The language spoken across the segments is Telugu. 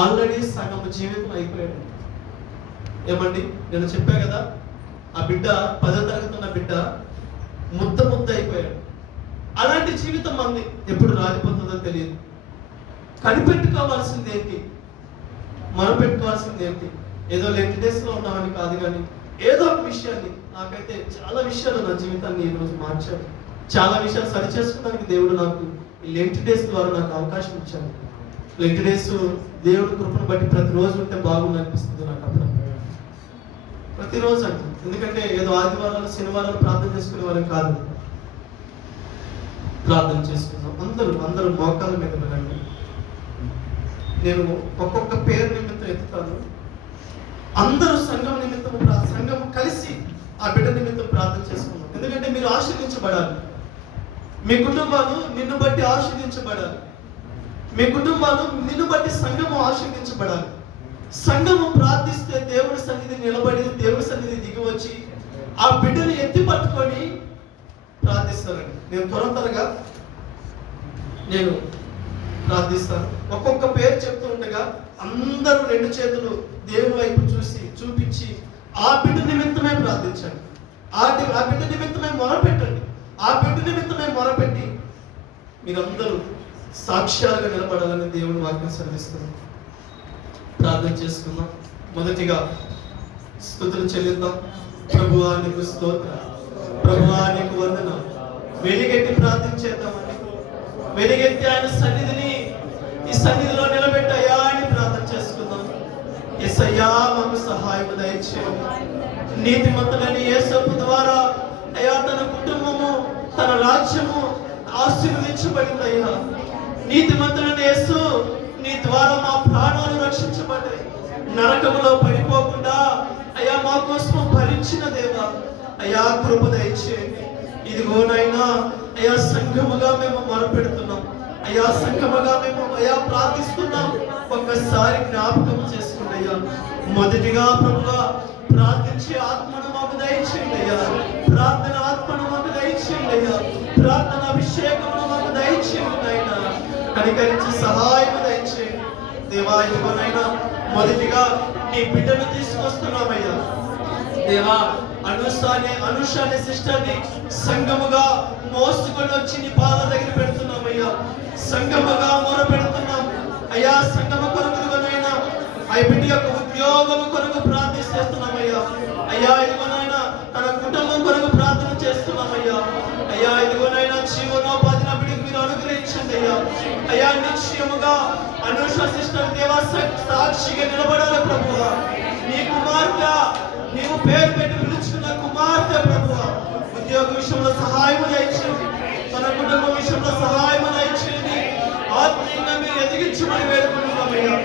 ఆల్రెడీ సగం జీవితం అయిపోయాడు. ఏమండి, నేను చెప్పా కదా, ఆ బిడ్డ 10వ తరగతి ఉన్న బిడ్డ ముద్ద అయిపోయాడు. అలాంటి జీవితం మంది ఎప్పుడు రాలిపోతుందో తెలియదు. కనిపెట్టుకోవాల్సింది ఏంటి, మొరపెట్టుకోవాల్సింది ఏంటి? ఏదో లెంట్ డేస్లో ఉన్నామని కాదు, కానీ ఏదో ఒక విషయాన్ని, నాకైతే చాలా విషయాలు నా జీవితాన్ని ఈరోజు మార్చాడు. చాలా విషయాలు సరిచేసుకోవడానికి దేవుడు నాకు ఈ లెంట్ డేస్ ద్వారా నాకు అవకాశం ఇచ్చాడు. లెంట్ డేస్ దేవుడి కృపను బట్టి ప్రతిరోజు ఉంటే బాగుంది అనిపిస్తుంది నాకు. అప్పుడు ప్రతిరోజు అంటే, ఎందుకంటే ఏదో ఆదివారాలు శనివారాలు ప్రార్థన చేసుకునే వారం కాదు. ప్రార్థన చేసుకుందాం అందరూ మోకాళ్ళ మీద వెళ్ళండి. నేను ఒక్కొక్క పేరు నిమిత్తం ఎత్తుతాను. అందరూ సంఘం నిమిత్తం, సంఘం కలిసి ఆ బిడ్డ నిమిత్తం ప్రార్థన చేసుకుందాం. ఎందుకంటే మీరు ఆశీర్వించబడాలి. మీ కుటుంబాలు నిన్ను బట్టి ఆశీర్వించబడాలి. మీ కుటుంబాలు నిన్ను బట్టి సంఘము ఆశీర్వించబడాలి. సంఘము ప్రార్థిస్తే దేవుడి సన్నిధి నిలబడి, దేవుడి సన్నిధి దిగి వచ్చి ఆ బిడ్డని ఎత్తి పట్టుకొని ప్రార్థిస్తారండి. నేను త్వరగా నేను ప్రార్థిస్తాను. ఒక్కొక్క పేరు చెప్తూ ఉండగా అందరూ 2 చేతులు దేవుని వైపు చూపించి ఆ బిడ్డ నిమిత్తమే ప్రార్థించండి. ఆ బిడ్డ నిమిత్తమే మొరపెట్టండి. ఆ బిడ్డ నిమిత్తమే మొరపెట్టి మీరందరూ సాక్ష్యాలుగా నిలబడాలని దేవుని వాక్యం సెలవిస్తుంది. ప్రార్థన చేసుకుందాం. మొదటిగా స్తుతులు చెల్లిద్దాం. ప్రభువా నీకు స్తోత్రం, ప్రభువా నీకు వందనం. వెలిగెట్టి ప్రార్థించేద్దామని, వెలిగెత్తి ఆయన సన్నిధిని ఈ సన్నిధిలో నిలబెట్టయ్యా అని ప్రార్థన చేసుకుందాం. యేసయ్యా మాకు సహాయం దయచేయండి. నీతిమంతుడైన యేసయ్య ద్వారా అయ్యా తన కుటుంబము, తన రాజ్యము ఆశీర్వదించబడిందయ్యా. నీతిమంతుడైన యేసు నీ ద్వారా మా ప్రాణాలు రక్షించబడ్డాయి. నరకములో పడిపోకుండా అయ్యా మా కోసం భరించిన దేవా, అయ్యా కృప దయచేయండి. ఇదిగోనైనా అయ్యా సంఘముగా మేము మొరపెడుతున్నాం. అయ్యా సంఘముగా మేము అయ్యా ప్రార్థిస్తున్నాం. ఒక్కసారి జ్ఞాపకం చేసుకోండి అయ్యా. మొదటిగా ప్రభువా ప్రార్థించే ఆత్మను మాకు దయచేయండి అయ్యా. ప్రార్థన ఆత్మను మాకు దయచేయండి అయ్యా. ప్రార్థన అభిషేకమును మాకు దయచేయండి నాయనా. కనికరించి సహాయం దయచేయండి దేవా. ఇదిగోనైనా మొదటిగా నీ బిడ్డను తీసుకొస్తున్నామయ్యా దేవా. అనుష అనే సిస్టర్ని సంఘముగా మోసుకొని వచ్చి నీ పాదాల దగ్గర పెడుతున్నామయ్యా. సంఘముగా మొర పెడుతున్నాం అయ్యా. సంఘము కొరకునైనా ఆ బిడ్డ యొక్క ఉద్యోగము కొరకు ప్రార్థిస్తున్నామయ్యా. అయ్యా ఇదిగోనైనా తన కుటుంబం కొరకు ప్రార్థన చేస్తున్నామయ్యా. అయ్యా ఇదిగోనైనా జీవనోపాధి నా బిడ్డకు మీరు అనుగ్రహించండి అయ్యా. అయ్యా నిశ్చయముగా అనుష సిస్టర్ దేవా సాక్షిగా నిలబడాలి ప్రభువా. నీ కుమార్తె, నీవు పేరు పెట్టి పిలుచుకున్న కుమార్తె ప్రభువా, ఉద్యోగ విషయంలో సహాయం దయచేయండి. తన కుటుంబ విషయంలో సహాయం దయచేయండి. ఆత్మీయంగా మీరు ఎదిగించమని వేడుకుంటున్నామయ్యా.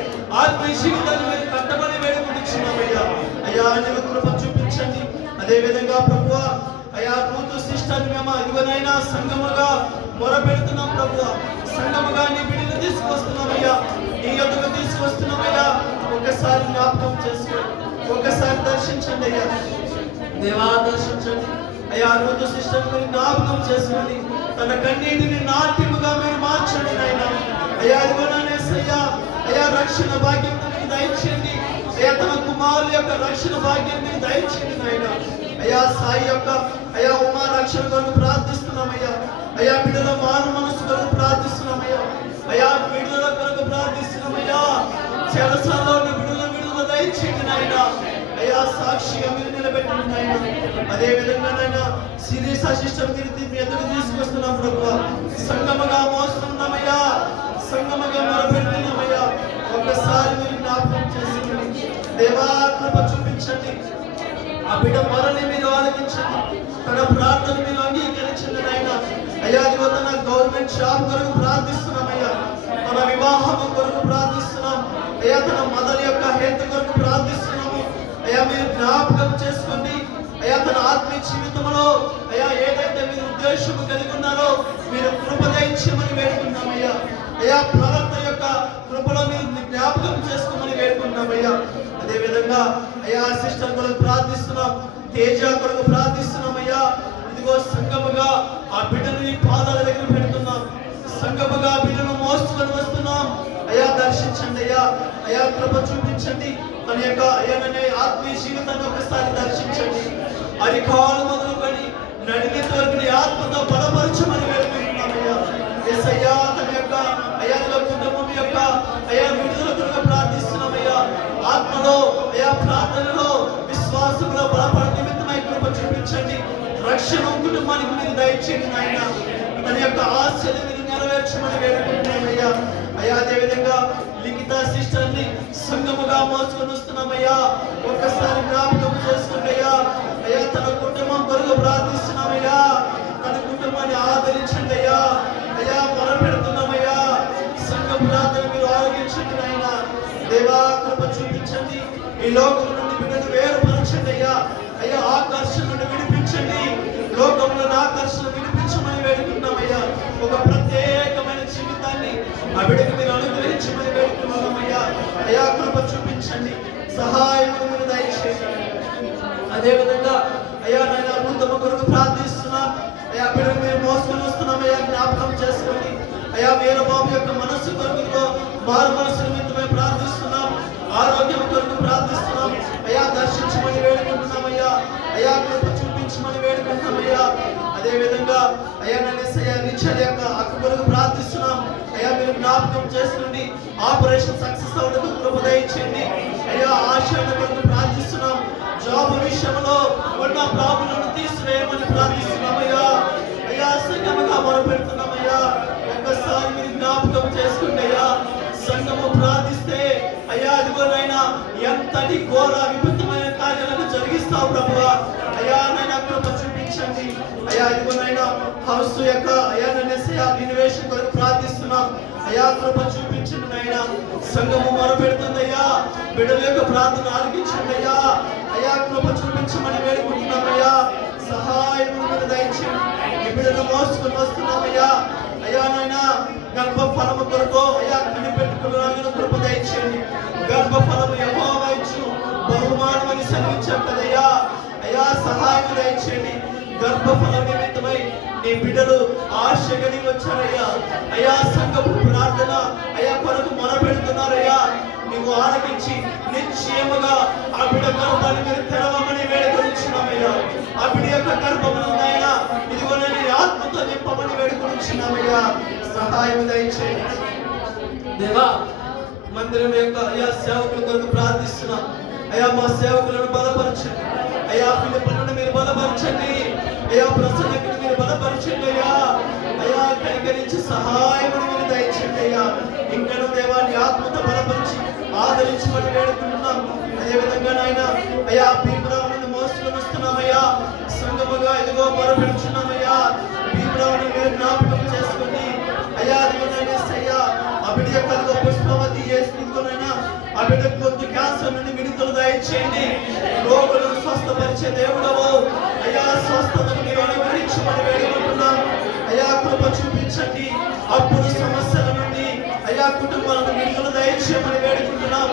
ఆత్మీయ జీవితాన్ని మీరు కట్టమని వేడుకుంటున్నామయ్యా. అయ్యా నీవు కృప చూపించండి. అదే విధంగా ప్రభువా అయ్యా రూతు సిస్టర్ని మేము ఇదిగోనైనా సంఘముగా మొరపెడుతున్నాం ప్రభువా. సంఘముగా నీ బిడ్డను తీసుకొస్తున్నామయ్యా. నీ యొద్దకు తీసుకొస్తున్నామయ్యా. ఒకసారి జ్ఞాపకం చేసుకోండి. ఒకసారి దర్శించండి అయ్యా దేవా, దర్శించండి అయ్యా. రూతు సిస్టర్ మీరు జ్ఞాపకం చేసుకోండి. తన కన్నీటిని నాట్యముగా మీరు మార్చండి నాయన. అయ్యా ఇదిగోనైనా అయ్యా రక్షణ భాగ్యం మీరు దయచేయండి అయ్యా. తన కుమారుల యొక్క రక్షణ భాగ్యం మీరు దయచేయండి నాయన. అయ్యా సాయి యొక్క అయ్యా ఉమా రక్షణ కొరకు ప్రార్థిస్తున్నామయ్యా. అయ్యా బిడ్డల మారు మనసు కొరకు ప్రార్థిస్తున్నామయ్యా. అయ్యా బిడ్డల కొరకు ప్రార్థిస్తున్నామయ్యా. చెరసాలలో ఉన్న బిడ్డల విడుదల దయచేయండి నాయన. అయ్యా సాక్షిగా మీరు నిలబెట్టండి నాయన. అదే విధంగా నాయన సిరీస్ సిస్టమ్ మీ ఎదురు తీసుకొస్తున్నాం ప్రభువా. సంగమగా మోస్తున్నామయ్యా. సంగమగా మొరపెడుతున్నామయ్యా. ఒక్కసారి మీరు జ్ఞాపకం చేసుకోండి దేవా. కృప చూపించండి. ఆ బిడ్డ మొరని మీరు ఆలకించండి. తన ప్రార్థన మీరు అంగీకరించండి నాయన. అయ్యా ఇదిగో తన గవర్నమెంట్ జాబ్ కొరకు ప్రార్థిస్తున్నామయ్యా. తన వివాహం కొరకు ప్రార్థిస్తున్నాం అయ్యా. తన మదర్ యొక్క హెల్త్ కొరకు ప్రార్థిస్తున్నాము అయ్యా. మీరు జ్ఞాపకం చేసుకోండి అయ్యా. తన ఆత్మీయ జీవితంలో అయ్యా ఏదైతే మీరు ఉద్దేశం కలిగి ఉన్నారో మీరు కృప దయచేయమని వేడుకుంటున్నామయ్యా. అయ్యా ప్రవర్త యొక్క కృపలో మీరు జ్ఞాపకం చేసుకోమని వేడుకుంటున్నామయ్యా. అదే విధంగా అయ్యా సిస్టర్ కొరకు ప్రార్థిస్తున్నాం. తేజ కొరకు ప్రార్థిస్తున్నామయ్యా. ఇదిగో సంఘముగా ఆ బిడ్డను నీ పాదాల దగ్గర పెడుతున్నాం. సంఘముగా బిడ్డను మోసుకొని వస్తున్నాం అయ్యా దర్శించండి అయ్యా. అయ్యా కృప చూపించండి. తన యొక్క అయ్యానే ఆత్మీయ జీవితాన్ని ఒకసారి దర్శించండి. అరికాలు మొదలుకొని నడినెత్తి వరకు నీ ఆత్మతో బలపరచమని వేడుకుంటున్నామయ్యా. యేసయ్యా తన యొక్క అయ్యాలో కుటుంబం యొక్క అయ్యా విడుదల కొరకు ప్రార్థిస్తున్నామయ్యా. ఆత్మలో అయ్యా ప్రార్థనలో విశ్వాసంలో బలపడ నిమిత్తమై కృప చూపించండి. రక్షణ కుటుంబానికి మీరు దయచేయండి నాయన. తన యొక్క ఆశలు మీరు నెరవేర్చమని వేడుకుంటున్నామయ్యా. అయ్యా అదేవిధంగా లిఖిత సిస్టర్ని సంఘముగా మోసుకొని వస్తున్నామయ్యా. ఒక్కసారి జ్ఞాపకం చేసుకోండి అయ్యా. అయ్యా తన కుటుంబం కొరకు ప్రార్థిస్తున్నామయ్యా. తన కుటుంబాన్ని ఆదరించండి అయ్యా. అయ్యా మొరపెడుతున్నామయ్యా. సంఘ ప్రార్థన మీరు ఆరోగించండి నాయన. దేవా కృప చూపించండి. ఈ లోకం నుండి బిడ్డను వేరుపరచండి అయ్యా. అయ్యా ఆకర్షణ నుండి విడిపించండి. లోకంలో ఆకర్షణ విడిపించమని వేడుకుంటున్నామయ్యా. ఒక ప్రత్యేకమైన జీవితాన్ని ఆ బిడ్డకు మీరు అనుగ్రహించమని వేడుకుంటున్నామయ్యా. అయ్యా కృప చూపించండి. సహాయం మీరు దయచేయండి. అదేవిధంగా అయ్యా నాయన అద్భుతమ కొరకు ప్రార్థిస్తున్నాం. అయ్యా బిడ్డను మీరు మోసుకొని వస్తున్నామయ్యా. జ్ఞాపకం చేసుకోండి అయ్యా. వీర బాబు యొక్క మనస్సు కొరకు మారు మనసు నిమిత్తమై ప్రార్థిస్తున్నాం. ఆరోగ్యం కొరకు ప్రార్థిస్తున్నాం అయ్యా. దర్శించమని వేడుకుంటున్నామయ్యా. అయ్యా కృప చూపించమని వేడుకుంటున్నామయ్యా. అదేవిధంగా అయ్యా నన్ను రిచర్డ్ యొక్క అక్క కొరకు ప్రార్థిస్తున్నాం అయ్యా. మీరు జ్ఞాపకం చేసుకోండి. ఆపరేషన్ సక్సెస్ అవ్వడానికి కృప దయచేయండి అయ్యా. ఆశల కొరకు ప్రార్థిస్తున్నాం. జాబ్ విషయంలో ఉన్న ప్రాబ్లంను తీసివేయమని ప్రార్థిస్తున్నామయ్యా. అయ్యా సంఘముగా మొరపెడుతున్నామయ్యా. ఒక్కసారి మీరు జ్ఞాపకం చేసుకోండి అయ్యా. సంఘము ప్రార్థిస్తే అయ్యా అదిగోనైనా ఎంతటి ఘోర విపత్తమైన కార్యాలను జరిగిస్తావు ప్రభువా. అయ్యా నైనా కృప చూపించండి అయ్యా. ఇదిగోనైనా హౌస్ యొక్క అయ్యా రినోవేషన్ కొరకు ప్రార్థిస్తున్నాం అయ్యా. కృప చూపించండి నాయనా. సంఘము మొరపెడుతుంది అయ్యా. బిడ్డల యొక్క ప్రార్థన ఆలకించండి అయ్యా. అయ్యా కృప చూపించమని వేడుకుంటున్నామయ్యా. సహాయం దయచేయండి. ఈ బిడ్డను మోసుకొని వస్తున్నామయ్యా. అయ్యా నాయనా గర్భ ఫలము కొరకు అయ్యా కనిపెట్టుకున్న కృప దయచేయండి. గర్భ ఫలము యెహోవా ఇచ్చు బహుమానం అని సెలవించాం కదయ్యా. అయ్యా సహాయం దయచేయండి. గర్భ ఫలం నిమిత్తమై నీ బిడ్డలు ఆశ కలిగి వచ్చారయ్యా. అయ్యా సంఘపు ప్రార్థన అయ్యా కొరకు మొరపెడుతున్నారయ్యా. నీవు ఆలకించి నిశ్చయముగా ఆ బిడ్డ గర్భాన్ని మీరు తెరవమని వేడుకొనిచున్నామయ్యా. ఆ బిడ్డ యొక్క గర్భమును నాయనా ఇదిగో నీ ఆత్మతో నింపమని వేడుకొనిచున్నామయ్యా. సహాయం దయచేయండి దేవా. మందిరం యొక్క అయ్యా సేవకుల కొరకు ప్రార్థిస్తున్నాం అయ్యా. మా సేవకులను బలపరచండి అయ్యా. పిల్లలను మీరు బలపరచండి అయ్యా. ప్రసన్నకి మీరు బలపరచండి అయ్యా. అయ్యా కనికరించి సహాయం మీరు దయచేయండి అయ్యా. ఇంకను దేవాన్ని ఆత్మతో బలపరిచి ఆదరించమని వేడుకుంటున్నాం. అదేవిధంగా నాయన అయ్యా భీమరావుని మోసుకొని వస్తున్నామయ్యా. సంగముగా ఇదిగో మొరపెడుచున్నామయ్యా. భీమరావుని మీరు జ్ఞాపకం చేసుకోండి అయ్యా. అదిగోనైనా ఆ బిడ్డ యొక్క పుష్పవతి చేసుకుంటున్నాయినా ఆ బిడ్డ కొద్ది క్యాన్సర్ నుండి విడుదల దయచేయండి. రోగులను స్వస్థపరిచే దేవుడవు అయ్యా. స్వస్థతను మీరు అనుగ్రహించమని వేడుకుంటున్నాం అయ్యా. కృప చూపించండి. అప్పుడు సమస్యల నుండి అయ్యా కుటుంబాలను విడుదల దయచేయమని వేడుకుంటున్నాం.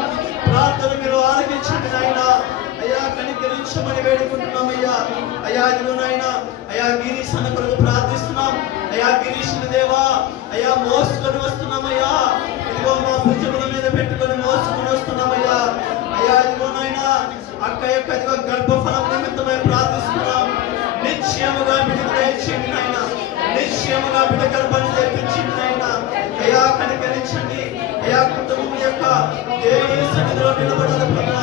ప్రార్థన మీరు ఆలకించండి నాయన అయ్యా. కనికరించమని వేడుకుంటున్నాం అయ్యా. అయ్యా ఇదిగోనైనా అయ్యా గిరీష్ అన్న కొరకు ప్రార్థిస్తున్నాం అయ్యా. గిరీష్ దేవా అయ్యా మోసుకొని వస్తున్నామయ్యా. ఇదిగో మా భుజముల మీద పెట్టుకొని మోసుకొని వస్తున్నామయ్యా. అయ్యా ఇదిగోనైనా అక్క యొక్క ఇదిగో గర్భఫలం నిమిత్తమై ప్రార్థిస్తున్నాం. నిశ్చయముగా బిడ్డ దయచేయండి నాయన. నిశ్చయముగా బిడ్డ గర్భాన్ని తెప్పించింది నాయన అయ్యా. కనికరించండి అయ్యా. కుటుంబం యొక్క దేవుని సన్నిధిలో నిలబడాలి ప్రభు.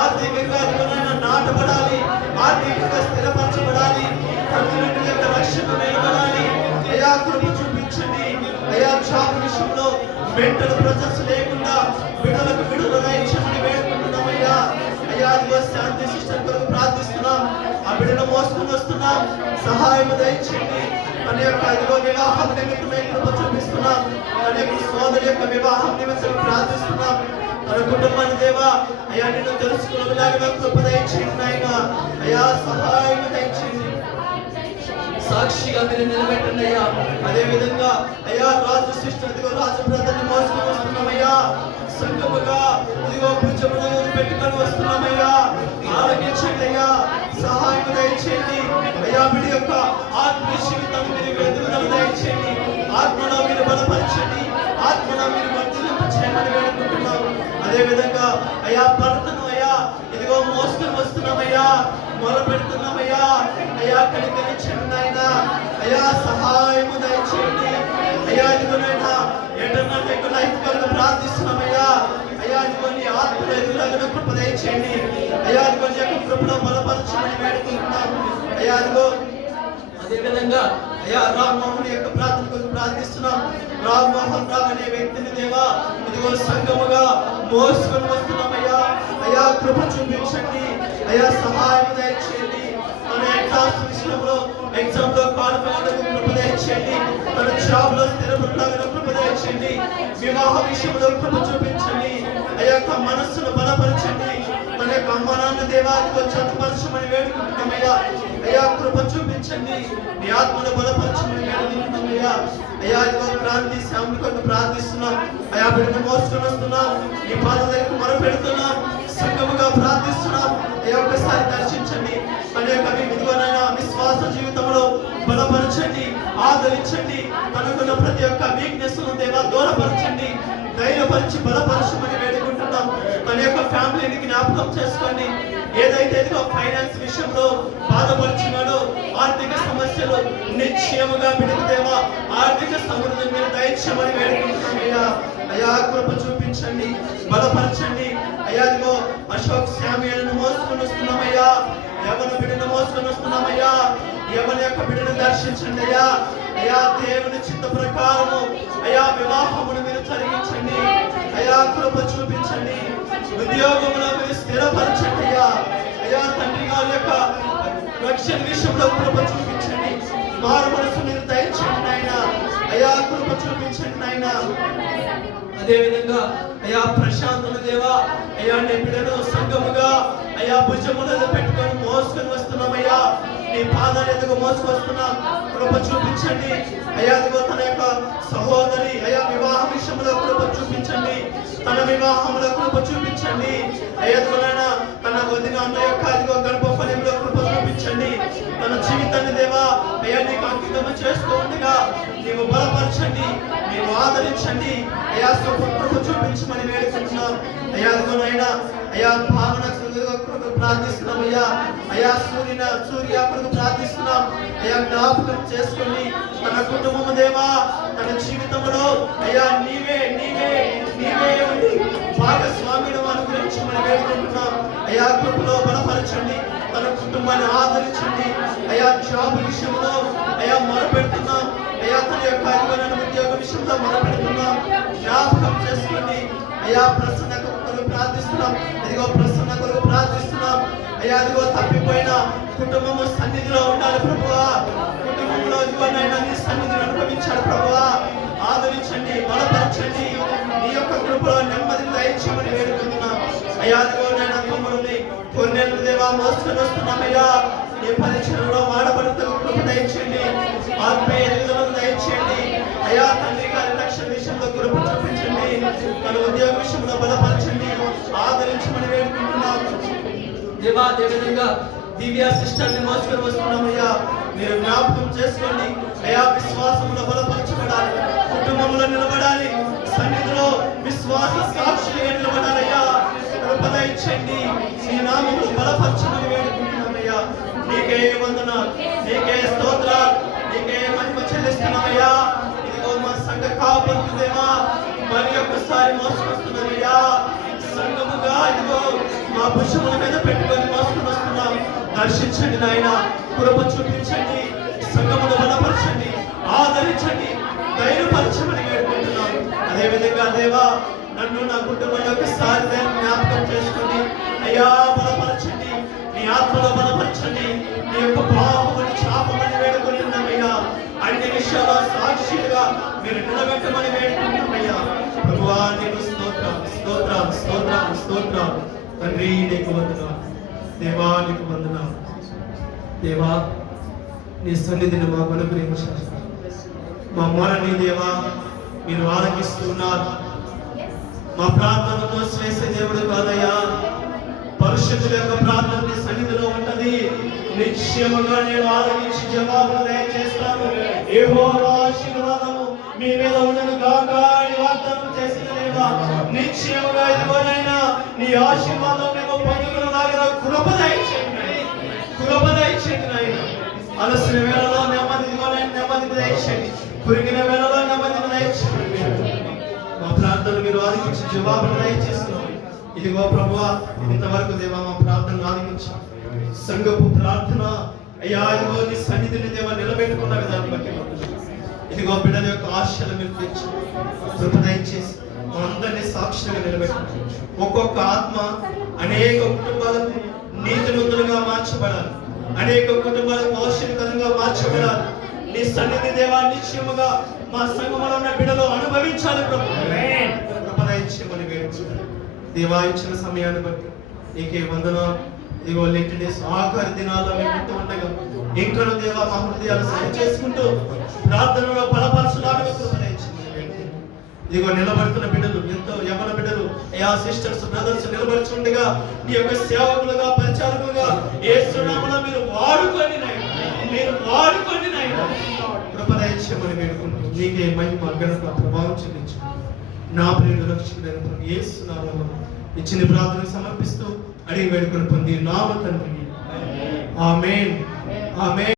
ఆర్థికంగా ఇదిగోనైనా నాటబడాలి. ఆర్థికంగా స్థిరపరచబడాలి. తల్లిదండ్రుల యొక్క రక్షణ నిలబడాలి అయ్యా. కృప చూపించండి అయ్యా. జాబ్ విషయంలో మెంటల్ ప్రెజర్స్ లేకుండా బిడ్డలకు విడుదల దయచేయమని వేడుకుంటున్నామయ్యా. అయ్యా అదిగో శాంతి సిస్టర్ కొరకు ప్రార్థిస్తున్నాం. ఆ బిడ్డను మోసుకొని వస్తున్నాం. సహాయం దయచేయండి. మన యొక్క అదిగో వివాహం నిమిత్తమై కృప చూపిస్తున్నాం. మన యొక్క సోదరి యొక్క వివాహం నిమిత్తం ప్రార్థిస్తున్నాం. తన కుటుంబాన్ని దేవా అయ్యా నిన్ను తెలుసుకునేలాగా కృప దయచేయండి నాయన అయ్యా. సహాయం దయచేయండి. సాక్షిగా మీరు నిలబెట్టండి అయ్యా. అదే విధంగా అయ్యా రాజు సిస్టర్ ఇదిగో రాజు బ్రదర్ని మోసుకొని వస్తున్నామయ్యా. సంఘముగా ఇదిగో భుజముల మీద పెట్టుకొని వస్తున్నామయ్యా. ఆలకించండి అయ్యా. సహాయం దయచేయండి అయ్యా. బిడ్డ యొక్క ఆత్మీయ జీవితాన్ని మీరు ఎదుగుదల దయచేయండి. ఆత్మలో మీరు బలపరచండి. ఆత్మలో మీరు వర్ధిల్లింపచేయండి బలపరచమని వేడుకుంటున్నాం. అదే విధంగా అయ్యా భర్తను అయ్యా ఇదిగో మోసుకొని వస్తున్నామయ్యా, మొదలు పెడుతున్నామయ్యా. అయ్యా కనికరించండి నాయన, అయ్యా సహాయము దయచేయండి అయ్యా. ఇదిగోనైనా ఎటన్నా మీకు లైఫ్ కొరకు ప్రార్థిస్తున్నామయ్యా. అయ్యా ఇదిగో నీ ఆత్మలో ఎదుగుదలను కృప దయచేయండి అయ్యా. ఇదిగో నీ యొక్క కృపలో బలపరచమని వేడుకుంటున్నాం అయ్యా. ఇదిగో అదే విధంగా అయ్యా రామ్మోహన్ యొక్క ప్రార్థన కొరకు ప్రార్థిస్తున్నాం. రామ్మోహన్ రావు అనే వ్యక్తిని దేవా ఇదిగో సంఘముగా మోసుకొని వస్తున్నామయ్యా. అయ్యా కృప చూపించండి అయ్యా, సహాయం దయచేయండి. తన ఎగ్జామ్స్ విషయంలో ఎగ్జామ్ లో పాల్గొనడానికి కృప దయచేయండి. తన జాబ్ లో స్థిరపడడానికి కృప దయచేయండి. వివాహ విషయంలో కృప చూపించండి అయ్యా. యొక్క మనస్సును బలపరచండి. తన యొక్క అమ్మ నాన్న దేవాదిగో చదువుపరచమని వేడుకుంటున్నామయ్యా. అయ్యా కృప చూపించండి, నీ ఆత్మను బలపరచమని వేడుకుంటున్నామయ్యా. అయ్యా ఇదిగో క్రాంతి శ్యాముని కొరకు ప్రార్థిస్తున్నాం అయ్యా. బిడ్డను మోసుకొని వస్తున్నాం, నీ పాద దగ్గరకు మొరపెడుతున్నాం, సంఘముగా ప్రార్థిస్తున్నాం అయ్యా. ఒకసారి దర్శించండి తన యొక్క ఇదిగోనైనా విశ్వాస జీవితంలో బలపరచండి, ఆదరించండి. తనకున్న ప్రతి ఒక్క వీక్నెస్ దేవా దూరపరచండి, ధైర్యపరిచి బలపరచమని వేడుకుంటున్నాం. తన యొక్క ఫ్యామిలీని జ్ఞాపకం చేసుకోండి. ఏదైతే ఇదిగో ఫైనాన్స్ విషయంలో బాధపడుచున్నాడో, ఆర్థిక సమస్యలు నిశ్చయముగా బిడ్డదేవా ఆర్థిక సమృద్ధిని మీరు దయచేయమని వేడుకుంటున్నాం అయ్యా. అయ్యా కృప చూపించండి, బలపరచండి అయ్యా. ఇదిగో అశోక్ శామ్యూల్ను మోసుకొని వస్తున్నామయ్యా. యవన బిడ్డను మోసుకొని వస్తున్నామయ్యా. యవన యొక్క బిడ్డను దర్శించండి అయ్యా. అయ్యా దేవుని చిత్త ప్రకారము అయ్యా వివాహమును మీరు జరిగించండి అయ్యా. కృప చూపించండి, ఉద్యోగంలో మీరు స్థిరపరచండి అయ్యా. అయ్యా తండ్రి గారి యొక్క రక్షణ విషయంలో కృప చూపించండి, మారు మనసు మీరు దయచేయండి నాయన. అయ్యా కృప చూపించండి నాయన. అదే విధంగా అయ్యా ప్రశాంతుల దేవా అయ్యా నీ బిడ్డను సంఘముగా అయ్యా భుజములను పెట్టుకొని మోసుకొని వస్తున్నామయ్యా. నీ పాదాలు ఎదుగు మోసుకొస్తున్నాం, కృప చూపించండి అయ్యా. అదిగో తన యొక్క సహోదరి అయ్యా వివాహ విషయంలో కృప చూపించండి, తన వివాహంలో కృప చూపించండి అయ్యా. తన వదిన అన్న యొక్క అదిగో గర్భఫలంలో కృప చూపించండి. తన జీవితాన్ని దేవా అయ్యా నీకు అంకితం చేస్తూ ఉండగా నీవు బలపరచండి, నీవు ఆదరించండి అయ్యా. కృప చూపించమని వేడుకుంటున్నాం అయ్యా. అదిగోనైనా అయ్యా భావన కొరకు ప్రార్థిస్తున్నాం అయ్యా. అయ్యా సూర్య కొరకు ప్రార్థిస్తున్నాం అయ్యా. జ్ఞాపకం చేసుకొని తన కుటుంబం దేవా తన జీవితంలో అయ్యా నీవే నీవే నీవే ఉండి భాగస్వామిని అనుగ్రహించమని వేడుకుంటున్నాం అయ్యా. కృపలో బలపరచండి, తన కుటుంబాన్ని ఆదరించండి అయ్యా. జాబ్ విషయంలో అయ్యా మొరపెడుతున్నాం అయ్యా. తన యొక్క ఉద్యోగ విషయంలో మొరపెడుతున్నాం, జ్ఞాపకం చేసుకోండి అయ్యా. ప్రసన్న కొరకు ప్రార్థిస్తున్నాం, ఇదిగో ప్రసన్న కొరకు ప్రార్థిస్తున్నాం అయ్యా. అదిగో తప్పిపోయిన కుటుంబము సన్నిధిలో ఉండాలి ప్రభువా. కుటుంబంలో ఇదిగోనైనా నీ సన్నిధిని అనుభవించాలి ప్రభువా. ఆదరించండి, బలపరచండి, నీ యొక్క కృపలో నెమ్మదిని దయచేయమని వేడుకుంటున్నాం అయ్యా. అదిగోనైనా తమ్ముడిని కొన్నేళ్ళు దేవా మోసుకొని వస్తున్నామయ్యా. నీ పరిచయంలో వాడబడుతూ కృప దయచేయండి, ఆత్మీయ ఎదుగుదలను దయచేయండి అయ్యా. తండ్రి గారి రక్షణ విషయంలో కృప చూపించండి, తన ఉద్యోగ విషయంలో బలపరచండి, ఆదరించమని వేడుకుంటున్నాం దేవా. అదేవిధంగా దివ్య సిస్టర్ని మోసుకొని వస్తున్నామయ్యా. మీరు జ్ఞాపకం చేసుకోండి అయ్యా. విశ్వాసంలో బలపరచబడాలి, కుటుంబంలో నిలబడాలి, సన్నిధిలో విశ్వాస సాక్షిగా నిలబడాలయ్యా. కృప దయచేయండి, నీ నామమును బలపరచమని వేడుకుంటున్నామయ్యా. నీకే వందనాలు, నీకే స్తోత్రాలు, నీకే మహిమ చెల్లిస్తున్నామయ్యా. ఇదిగో మా సంఘ కాపులకు దేవా మరి ఒక్కసారి మోసుకొస్తున్నామయ్యా. సంఘముగా ఇదిగో మా భుజముల మీద పెట్టుకొని మోసుకొని వస్తున్నాం. దర్శించండి నాయన, కృప చూపించండి, సంఘమును బలపరచండి, ఆదరించండి, ధైర్యపరచమని వేడుకుంటున్నాం. అదేవిధంగా దేవా నన్ను నా కుటుంబాన్ని ఒకసారి జ్ఞాపకం చేసుకోండి అయ్యా. బలపరచండి, నీ ఆత్మలో బలపరచండి, నీ యొక్క బాహువుని చాపమని వేడుకుంటున్నామయ్యా. అన్ని విషయాల్లో సాక్షిగా మీరు నిలబెట్టమని వేడుకుంటున్నామయ్యా. ప్రభువా నీకు స్తోత్రం స్తోత్రం స్తోత్రం స్తోత్రం. తండ్రి నీకు వందనాలు, దేవా నీకు వందనాలు. దేవా నీ సన్నిధిని మాకు అనుగ్రహించారు, మా మొరని దేవా మీరు ఆలకిస్తున్నారు. మా ప్రార్థనతో చేసే దేవుడు కాదయ్యా. పరిశుద్ధుల యొక్క ప్రార్థన నీ సన్నిధిలో ఉంటది, నిశ్చయముగా నేను ఆలకించి జవాబులు దయచేస్తాను. యెహోవా ఆశీర్వాదము మీ మీద ఉండను గాక అని వాగ్దానం చేసిన విధంగా నిశ్చయముగా ఇదిగోనైనా నీ ఆశీర్వాదం మేము పొందుకునేలాగా కృప దయచేయండి, కృప దయచేయండి నాయన. అలసిన వేళలో నెమ్మదిని దయచేయండి, కురిగిన వేళలో నెమ్మదిని దయచేయండి. మా ప్రార్థనలు మీరు ఆలకించి జవాబులు దయచేస్తున్నాం. ఇదిగో ప్రభువా, ఇంతవరకు దేవా మా ప్రార్థనలు ఆలకించాం. సంఘపు ప్రార్థన అయ్యా ఇదిగో నీ సన్నిధిని దేవా నిలబెట్టుకున్న విధానం బట్టి ఇదిగో బిడ్డల యొక్క ఆశలు మీరు తెచ్చి కృప దయచేసి అందరినీ సాక్షిగా నిలబెట్టాలి. ఒక్కొక్క ఆత్మ అనేక కుటుంబాలకు నీతిమంతులుగా మార్చబడాలి, అనేక కుటుంబాలకు ఆశీర్వాదంగా మార్చబడాలి. నీ సన్నిధి దేవా నిశ్చయముగా మా సంఘములో ఉన్న బిడ్డలు అనుభవించాలి. కృప దయచేయమని వేడుకుంటున్నాను. దేవా ఇచ్చిన సమయాన్ని బట్టి నీకే వందనాలు. ఇదిగో లెంటి డేస్ ఆఖరి దినాల్లో మేము ఉంటూ ఉండగా ఇంకా దేవా మా హృదయాలు సరి చేసుకుంటూ ప్రార్థనలో బలపరచడానికి కృప దయచేయమని వేడుకుంటున్నాను. ఇదిగో నిలబడుతున్న బిడ్డలు, ఎంతో యవన బిడ్డలు, అయ్యా సిస్టర్స్ బ్రదర్స్ నిలబడుతుండగా నీ యొక్క సేవకులుగా పరిచారకులుగా యేసు నామములో మీరు వాడుకొని కృప దయచేయమని వేడుకుంటూ నీకే మహిమ ఘనత ప్రభావం చెల్లించు. నా ప్రియుడు రక్షకుడైన యేసు నామములో ఇచ్చిన ప్రార్థన సమర్పిస్తూ అడిగి వేడుకొని పొంది నామ తండ్రి ఆమేన్, ఆమేన్.